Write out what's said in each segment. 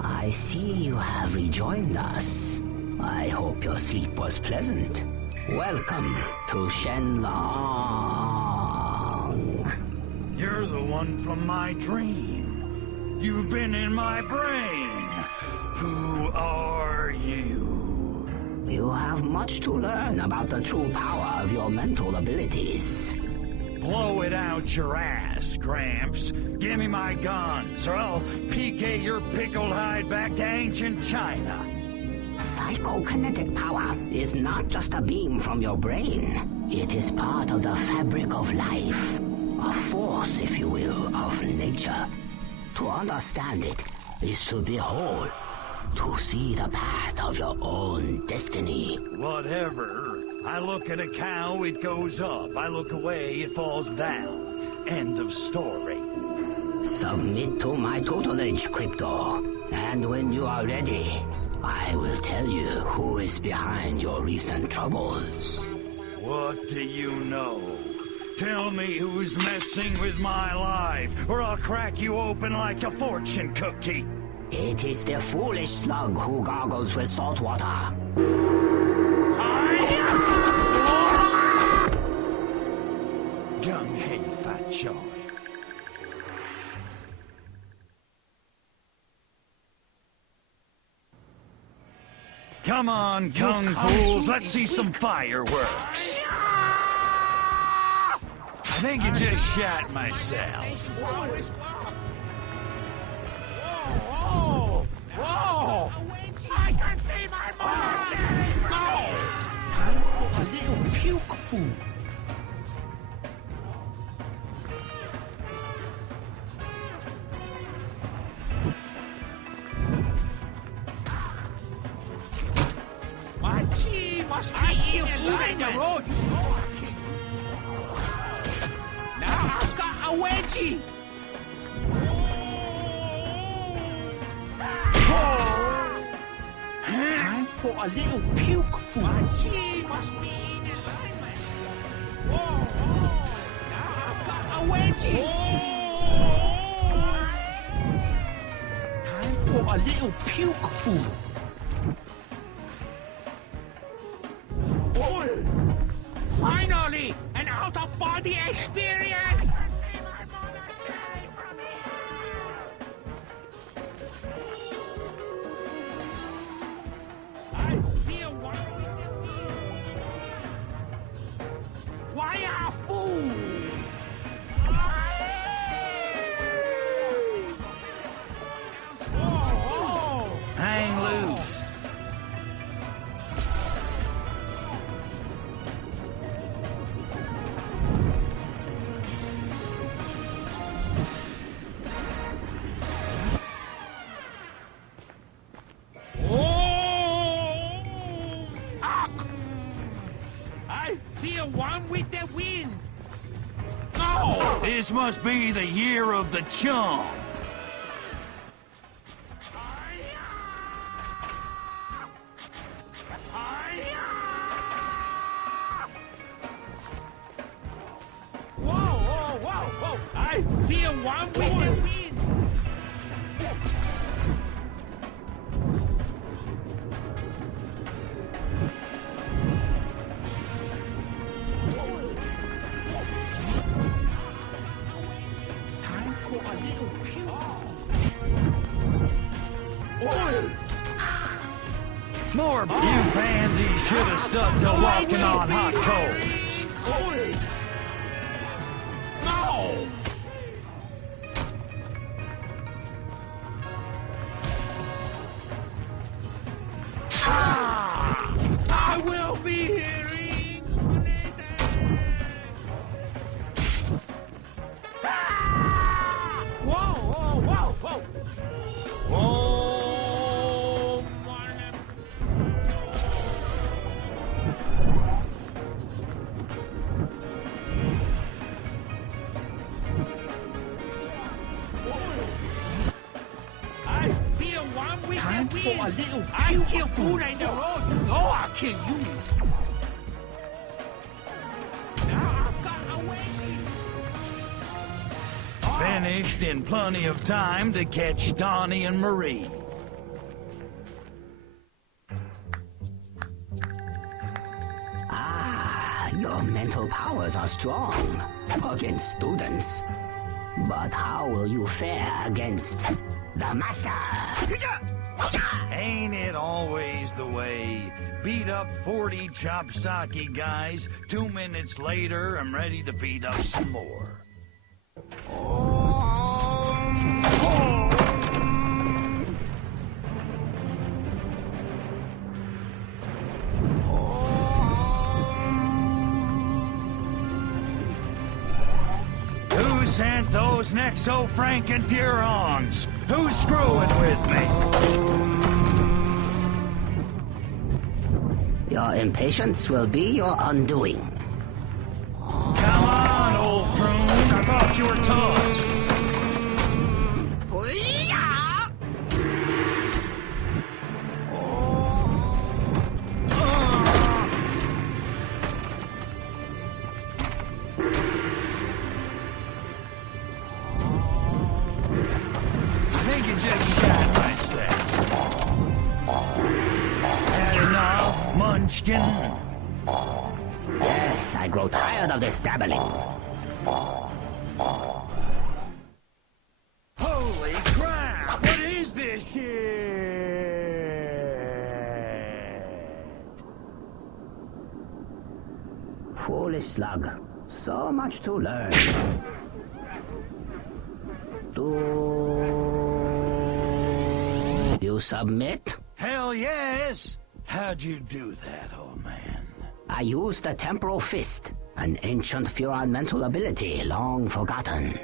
I see you have rejoined us. I hope your sleep was pleasant. Welcome to Shenlong. You're the one from my dream. You've been in my brain. Who are you? You have much to learn about the true power of your mental abilities. Blow it out your ass, Gramps. Give me my guns, or I'll PK your pickled hide back to ancient China. Psychokinetic power is not just a beam from your brain. It is part of the fabric of life. A force, if you will, of nature. To understand it is to behold, to see the path of your own destiny. Whatever. I look at a cow, it goes up. I look away, it falls down. End of story. Submit to my tutelage, Crypto. And when you are ready, I will tell you who is behind your recent troubles. What do you know? Tell me who's messing with my life, or I'll crack you open like a fortune cookie. It is the foolish slug who gargles with salt water. Gung-hei, fat joy. Come on, kung fools, let's see some fireworks. I think I just shot myself. Whoa! Whoa! I can see my monastery! No! Time for a little puke food. My chi must be in the road. You know I can't. Now I've got a wedgie. Time for a little puke food. My chi must be in alignment. Whoa, whoa. Now I've got a wedgie. Time for a little puke food. Finally, an out-of-body experience! I can see my monastery from here! I feel one with the wind. Why a fool? Whoa, whoa! Hang loose. One with the wind. No! This must be the year of the chump. Whoa, whoa, whoa, whoa! I feel one with the wind. More you pansies should have stuck to walking on hot coals. No! I will be hearing Whoa, whoa, whoa, whoa! Whoa! Time for a little I kill food in the road. You know I'll kill you. Now I've got a wedgie. Finished in plenty of time to catch Donnie and Marie. Your mental powers are strong against students. But how will you fare against the Master? Ain't it always the way? Beat up 40 chopsaki guys, 2 minutes later, I'm ready to beat up some more. Who sent those Nexo-Franken Furons? Who's screwing with me? Your impatience will be your undoing. Come on, old prune. I thought you were tough. I think you just shot myself. Had enough, Munchkin? Yes, I grow tired of this dabbling. Holy crap! What is this shit? Foolish slug. So much to learn. Do you submit? Hell yes! How'd you do that, old man? I used the Temporal Fist, an ancient Furon mental ability long forgotten.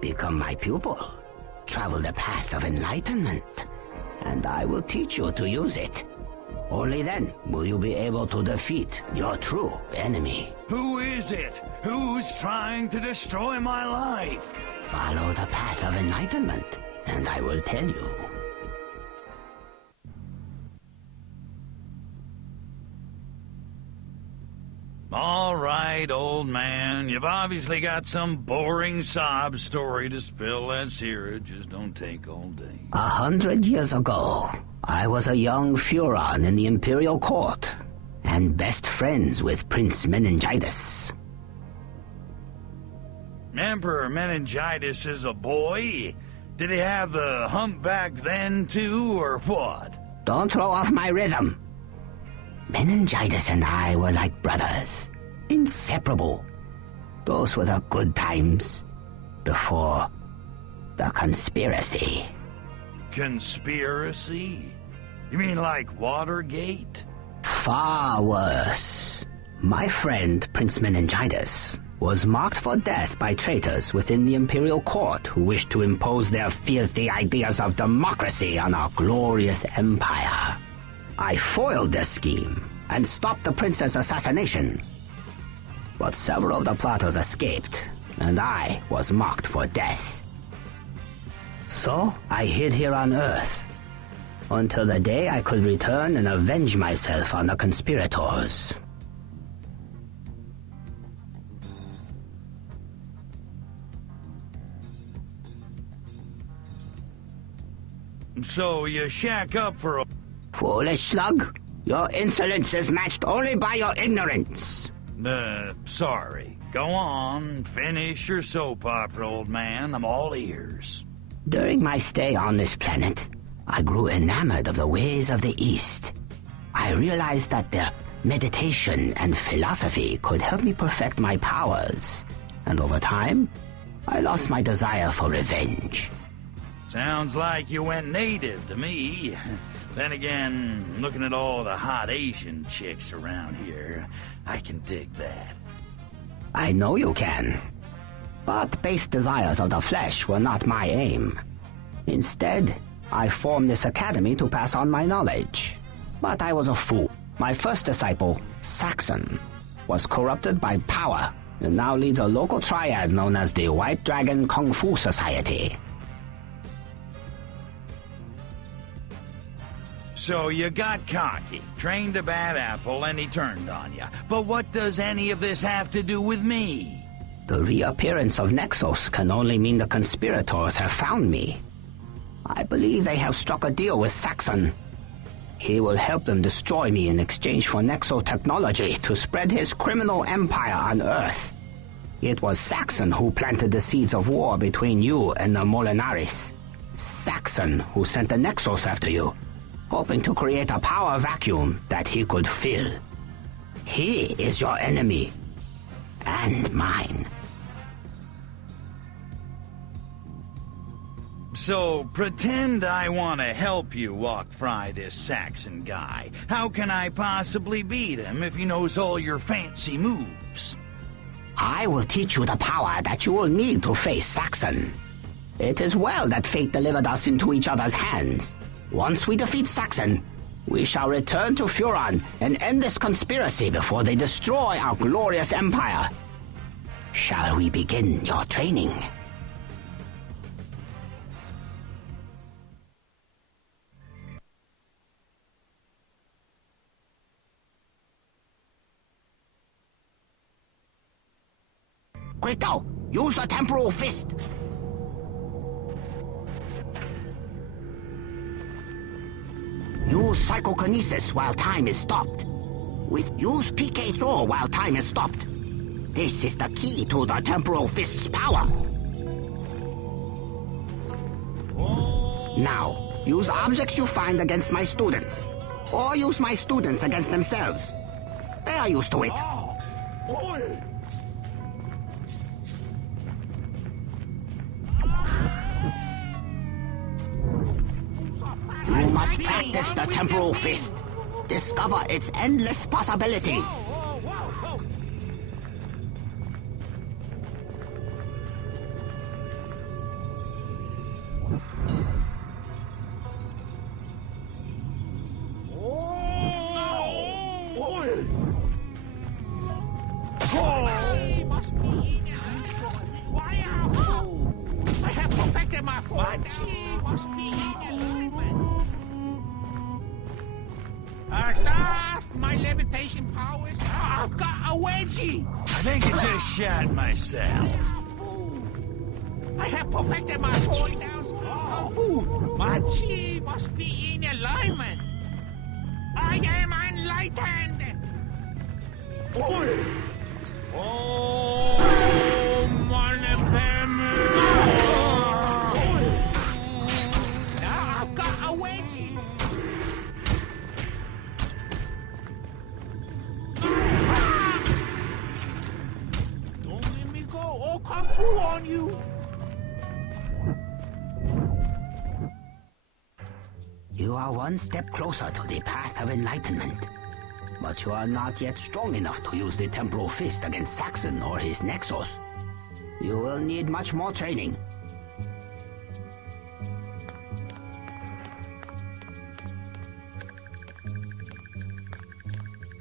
Become my pupil. Travel the path of enlightenment. And I will teach you to use it. Only then will you be able to defeat your true enemy. Who is it? Who's trying to destroy my life? Follow the path of enlightenment, and I will tell you. All right, old man. You've obviously got some boring sob story to spill. Let's hear it. Just don't take all day. 100 years ago, I was a young Furon in the Imperial Court, and best friends with Prince Meningitis. Emperor Meningitis is a boy? Did he have the humpback then, too, or what? Don't throw off my rhythm. Meningitis and I were like brothers, inseparable. Those were the good times, before the conspiracy. Conspiracy? You mean like Watergate? Far worse. My friend, Prince Meningitis, was marked for death by traitors within the Imperial Court who wished to impose their filthy ideas of democracy on our glorious empire. I foiled their scheme and stopped the prince's assassination. But several of the plotters escaped, and I was marked for death. So I hid here on Earth, until the day I could return and avenge myself on the conspirators. So you shack up for a... Foolish slug, your insolence is matched only by your ignorance. Sorry. Go on, finish your soap opera, old man. I'm all ears. During my stay on this planet, I grew enamored of the ways of the East. I realized that their meditation and philosophy could help me perfect my powers. And over time, I lost my desire for revenge. Sounds like you went native to me. Then again, looking at all the hot Asian chicks around here, I can dig that. I know you can. But base desires of the flesh were not my aim. Instead, I formed this academy to pass on my knowledge. But I was a fool. My first disciple, Saxon, was corrupted by power and now leads a local triad known as the White Dragon Kung Fu Society. So you got cocky, trained a bad apple, and he turned on you. But what does any of this have to do with me? The reappearance of Nexos can only mean the conspirators have found me. I believe they have struck a deal with Saxon. He will help them destroy me in exchange for nexotechnology to spread his criminal empire on Earth. It was Saxon who planted the seeds of war between you and the Molinaris. Saxon who sent the Nexos after you, hoping to create a power vacuum that he could fill. He is your enemy. And mine. So, pretend I want to help you walk fry this Saxon guy. How can I possibly beat him if he knows all your fancy moves? I will teach you the power that you will need to face Saxon. It is well that fate delivered us into each other's hands. Once we defeat Saxon, we shall return to Furon and end this conspiracy before they destroy our glorious empire. Shall we begin your training? Quick, use the temporal fist! Use psychokinesis while time is stopped. Use PK Thor while time is stopped. This is the key to the temporal fist's power. Now, use objects you find against my students. Or use my students against themselves. They are used to it. You must practice the temporal fist. Discover its endless possibilities. I have perfected my form. Must be in alignment. At last, my levitation powers. I've got a wedgie. I think I just shot myself. I have perfected my falling down. My chi must be in alignment. I am enlightened. Now I've got a wedgie. Don't let me go. I'll come through on you. You are one step closer to the path of enlightenment. But you are not yet strong enough to use the temporal fist against Saxon or his Nexos. You will need much more training.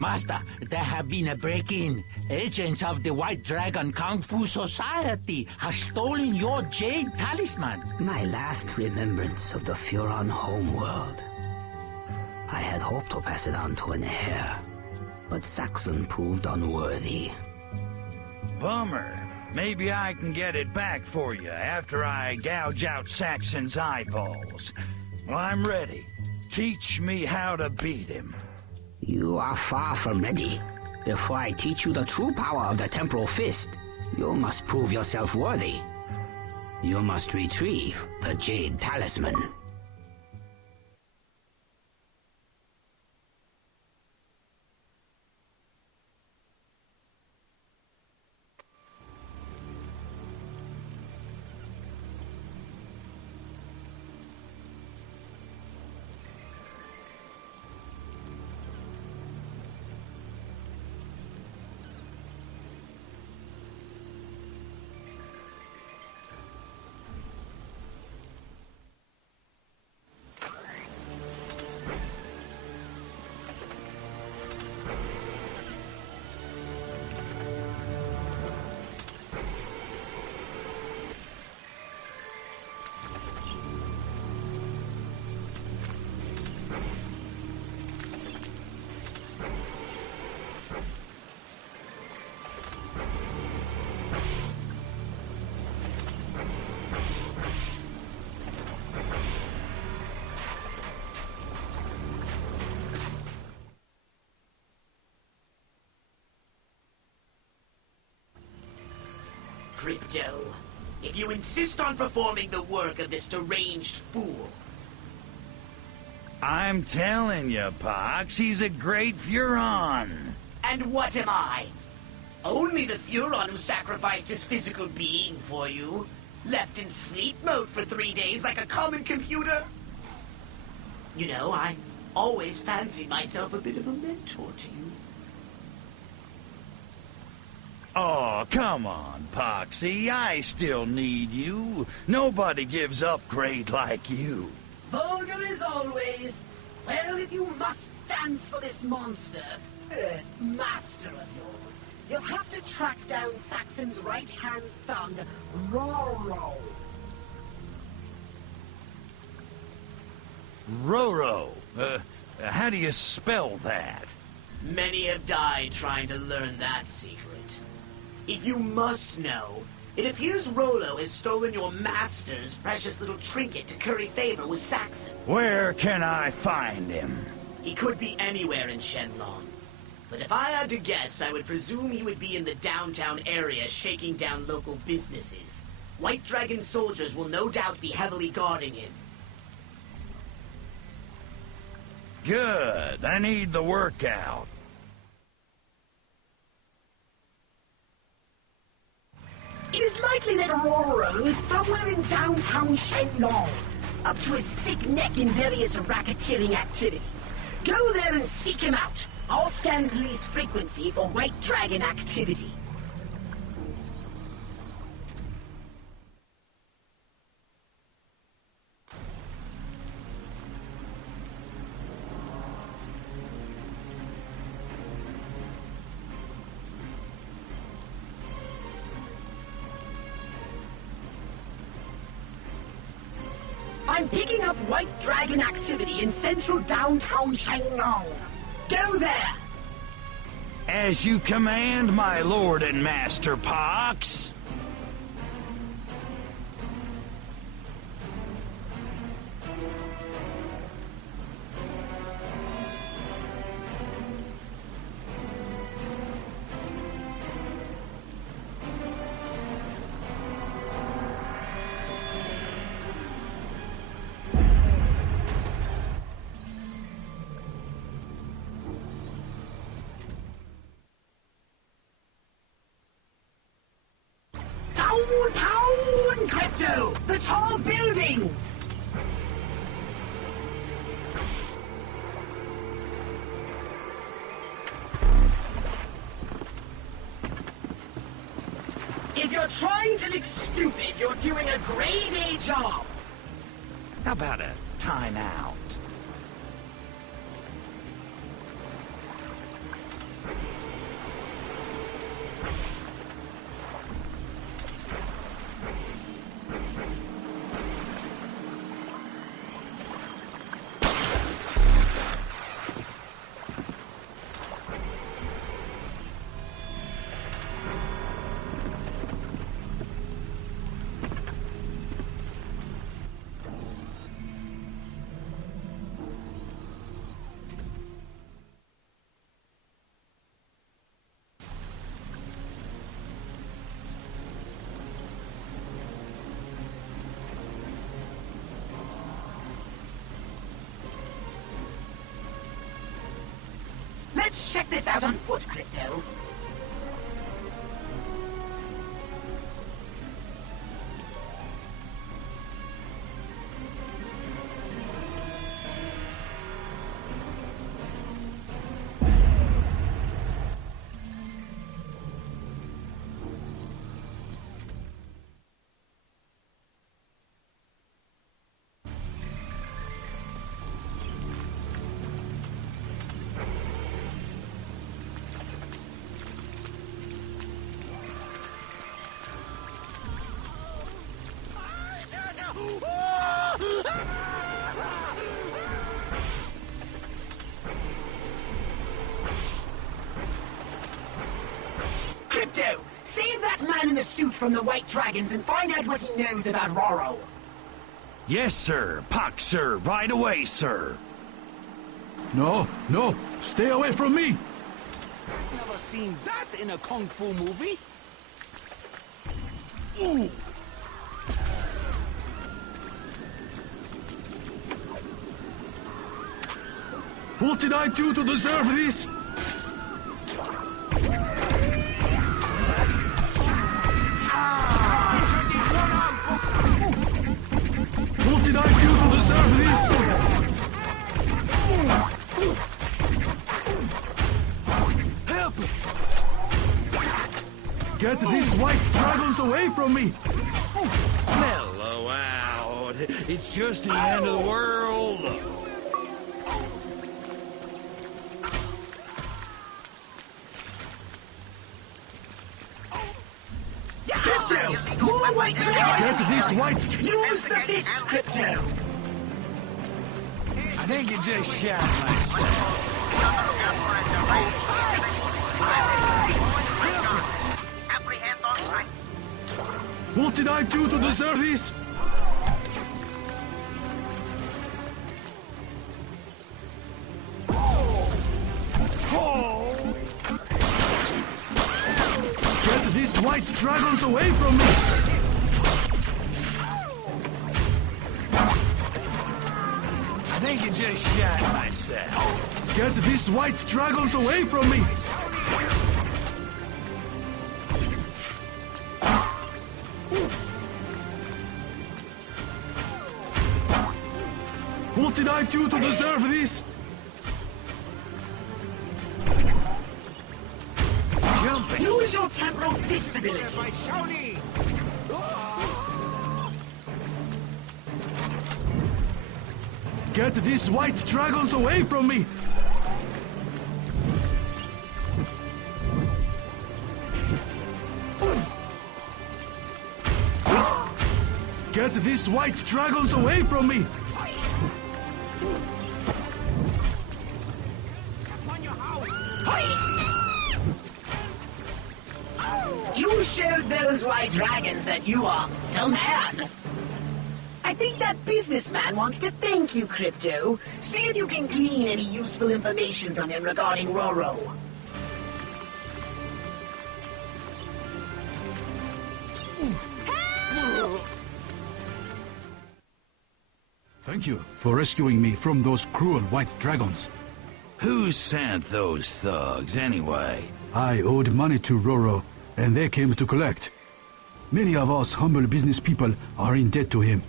Master, there have been a break-in. Agents of the White Dragon Kung Fu Society have stolen your jade talisman. My last remembrance of the Furon homeworld. I had hoped to pass it on to an heir, but Saxon proved unworthy. Bummer. Maybe I can get it back for you after I gouge out Saxon's eyeballs. Well, I'm ready. Teach me how to beat him. You are far from ready. Before I teach you the true power of the temporal fist, you must prove yourself worthy. You must retrieve the jade talisman. Crypto. If you insist on performing the work of this deranged fool. I'm telling you, Pox, he's a great Furon. And what am I? Only the Furon who sacrificed his physical being for you. Left in sleep mode for 3 days like a common computer. You know, I always fancied myself a bit of a mentor to you. Oh, come on, Poxy. I still need you. Nobody gives up great like you. Vulgar as always. Well, if you must dance for this monster, master of yours, you'll have to track down Saxon's right-hand thumb, Roro. Roro. How do you spell that? Many have died trying to learn that secret. If you must know, it appears Rolo has stolen your master's precious little trinket to curry favor with Saxon. Where can I find him? He could be anywhere in Shenlong. But if I had to guess, I would presume he would be in the downtown area shaking down local businesses. White Dragon soldiers will no doubt be heavily guarding him. Good. I need the workout. It is likely that Roro is somewhere in downtown Shenlong, up to his thick neck in various racketeering activities. Go there and seek him out. I'll scan police frequency for White Dragon activity. I'm picking up White Dragon activity in central downtown Shenlong. Go there! As you command, my lord and master Pox. Downtown Crypto! The tall buildings! If you're trying to look stupid, you're doing a grade A job! How about a timeout? Let's check this out on foot, Crypto. Crypto, save that man in the suit from the White Dragons and find out what he knows about Roro. Yes, sir. Pox, sir. Right away, sir. No, stay away from me! Never seen that in a kung fu movie. What did I do to deserve this? What did I do to deserve this? Help! Get these white dragons away from me! Mellow out. It's just the end of the world. Crypto! More white dragon! Get this white... Use the fist, Crypto! I think you just shot myself. What did I do to deserve this? Get these white dragons away from me! I think you just shot myself. Get these white dragons away from me! What did I do to deserve this? Use your temporal fist ability! Get these white dragons away from me! Get these white dragons away from me! You showed those white dragons that you are the man. I think that businessman wants to thank you, Crypto. See if you can glean any useful information from him regarding Roro. Thank you for rescuing me from those cruel white dragons. Who sent those thugs, anyway? I owed money to Roro, and they came to collect. Many of us humble business people are in debt to him.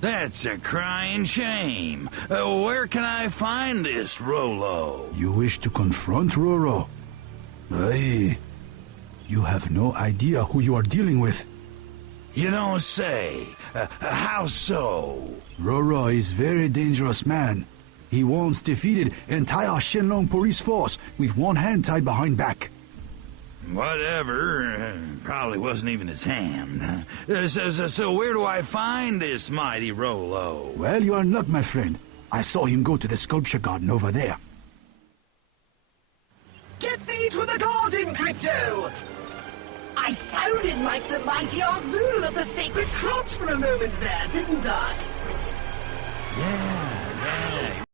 That's a crying shame. Where can I find this Rolo? You wish to confront Roro? Aye. You have no idea who you are dealing with. You don't say. How so? Roro is very dangerous man. He once defeated entire Shenlong police force with one hand tied behind back. Whatever. Probably wasn't even his hand. So where do I find this mighty Rolo? Well, you are not, my friend. I saw him go to the sculpture garden over there. Get thee to the garden, Crypto! I sounded like the mighty Armul of the Sacred Crops for a moment there, didn't I? Yeah.